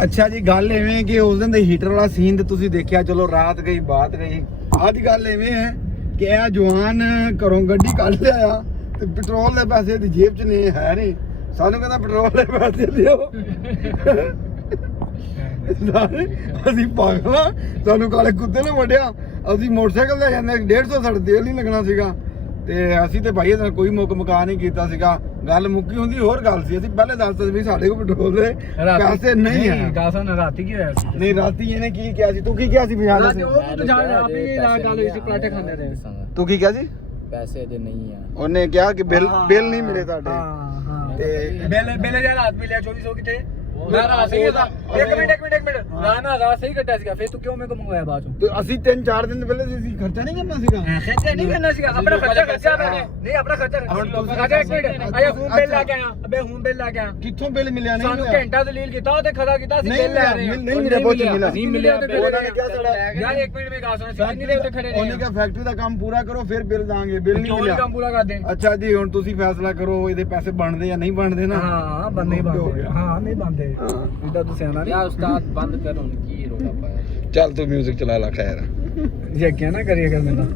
ਅੱਛਾ ਜੀ, ਗੱਲ ਐਵੇਂ ਕਿ ਉਸ ਦਿਨ ਦੇ ਹੀਟਰ ਵਾਲਾ ਸੀਨ ਤੇ ਤੁਸੀਂ ਦੇਖਿਆ, ਚਲੋ ਰਾਤ ਗਈ ਬਾਤ ਗਈ। ਅੱਜ ਗੱਲ ਐਵੇਂ ਹੈ ਕਿ ਇਹ ਜਵਾਨ ਘਰੋਂ ਗੱਡੀ ਕੱਢ ਲਿਆ ਤੇ ਪੈਟਰੋਲ ਦੇ ਪੈਸੇ ਦੀ ਜੇਬ 'ਚ ਨਹੀਂ ਹੈ ਨਹੀਂ, ਸਾਨੂੰ ਕਹਿੰਦਾ ਪੈਟਰੋਲ ਦੇ ਪੈਸੇ ਦਿਓ। ਅਸੀਂ ਪਾਗਲ ਆ, ਸਾਨੂੰ ਕਾਲੇ ਕੁੱਤੇ ਨੇ ਵੱਢਿਆ। ਅਸੀਂ ਮੋਟਰਸਾਈਕਲ ਲੈ ਜਾਂਦੇ 150 ਸਾਡਾ ਤੇਲ ਨਹੀਂ ਲੱਗਣਾ ਸੀਗਾ ਤੇ ਅਸੀਂ ਤੇ ਭਾਈ ਇਹਦਾ ਕੋਈ ਮੁਕਾ ਨਹੀਂ ਕੀਤਾ ਸੀਗਾ। ਗੱਲ ਮੁੱਕੀ ਹੁੰਦੀ ਹੋਰ ਗੱਲ ਸੀ। ਅਸੀਂ ਪਹਿਲੇ ਦੱਸਦੇ ਵੀ ਸਾਡੇ ਕੋਲ ਪੈਟਰੋਲ ਦੇ ਪੈਸੇ ਨਹੀਂ ਹੈ। ਰਾਤੀ ਕੀ ਹੋਇਆ ਸੀ? ਨਹੀਂ ਰਾਤੀ ਇਹਨੇ ਕੀ ਕਿਹਾ ਸੀ? ਤੂੰ ਕੀ ਕਿਹਾ ਸੀ? ਤੂੰ ਕੀ ਕਿਹਾ ਸੀ? ਪੈਸੇ ਦੇ ਨਹੀਂ ਆ। ਉਹਨੇ ਕਿਹਾ ਕਿ ਬਿੱਲ ਨਹੀਂ ਮਿਲੇ ਤੁਹਾਡੇ ਤੇ ਬਿੱਲ ਜਾਂ ਰਾਤ ਮਿਲਿਆ 2400 ਕਿਤੇ ਨਾ ਰਾਤ ਸਹੀ ਹੁੰਦਾ। ਇੱਕ ਮਿੰਟ ਨਾ ਰਾਤ ਸਹੀ ਕੱਟਿਆ ਸੀਗਾ। ਫਿਰ ਤੂੰ ਕਿਉਂ ਮੇਰੇ ਕੋ ਮੰਗਵਾਇਆ ਬਾਅਦ ਚੋਂ? ਤੇ ਅਸੀਂ 3-4 ਦਿਨ ਪਹਿਲੇ ਅਸੀਂ ਖਰਚਾ ਨਹੀਂ ਕਰਨਾ ਸੀਗਾ। ਖਰਚਾ ਨਹੀਂ ਕਰਨਾ ਸੀਗਾ, ਆਪਣਾ ਖਰਚਾ ਨਹੀਂ ਆਪਣਾ ਖਰਚਾ ਇੱਕ ਮਿੰਟ ਆਇਆ ਹੁਣ ਬਿੱਲ ਲਾ ਕੇ ਆਇਆ। ਅਬੇ ਹੁਣ ਬਿੱਲ ਲਾ ਕੇ ਆਇਆ। ਕਿੱਥੋਂ ਬਿੱਲ ਮਿਲਿਆ? ਨਹੀਂ ਸਾਨੂੰ ਘੰਟਾ ਦਲੀਲ ਕੀਤਾ ਉਹਦੇ ਖੜਾ ਕੀਤਾ ਸੀ ਬਿੱਲ ਲੈ ਰਹੇ ਨਹੀਂ ਮਿਲਿਆ ਬਹੁਤ ਮਿਲਿਆ ਨਹੀਂ ਮਿਲਿਆ। ਉਹਨਾਂ ਨੇ ਕਿਹਾ ਸਾਡਾ ਯਾਰ ਇੱਕ ਮਿੰਟ ਮੇਰੀ ਗੱਲ ਸੁਣ, ਕਿੰਨੀ ਦੇਰ ਤੱਕ ਖੜੇ ਨੇ? ਉਹਨੇ ਕਿਹਾ ਫੈਕਟਰੀ ਦਾ ਕੰਮ ਪੂਰਾ ਕਰੋ ਫਿਰ ਬਿੱਲ ਦਾਂਗੇ। ਬਿੱਲ ਨਹੀਂ ਮਿਲਿਆ। ਕੰਮ ਪੂਰਾ ਕਰ ਦੇ। ਅੱਛਾ ਜੀ, ਹੁਣ ਤੁਸੀਂ ਫੈਸਲਾ ਕਰੋ ਇਹਦੇ ਪੈਸੇ ਬਣਦੇ ਜਾਂ ਨਹੀਂ ਬਣਦੇ ਨਾ। ਹਾਂ ਬੰਦੇ ਹੀ ਬਣਦੇ। ਹਾਂ ਨਹੀਂ ਬਣਦੇ। ਇਦਾਂ ਤੂੰ ਸਿਆਣਾ ਨਹੀਂ। ਯਾਰ ਉਸਤਾਦ ਬੰਦ ਕਰ ਹੁਣ, ਕੀ ਰੋਲਾ ਪਾਇਆ। ਚੱਲ ਤੂੰ ਮਿਊਜ਼ਿਕ ਚਲਾ ਲਾ ਖੈਰ। ਜੇ ਕਿਹਾ ਨਾ ਕਰੀਏ ਕਰ ਮੈਨੂੰ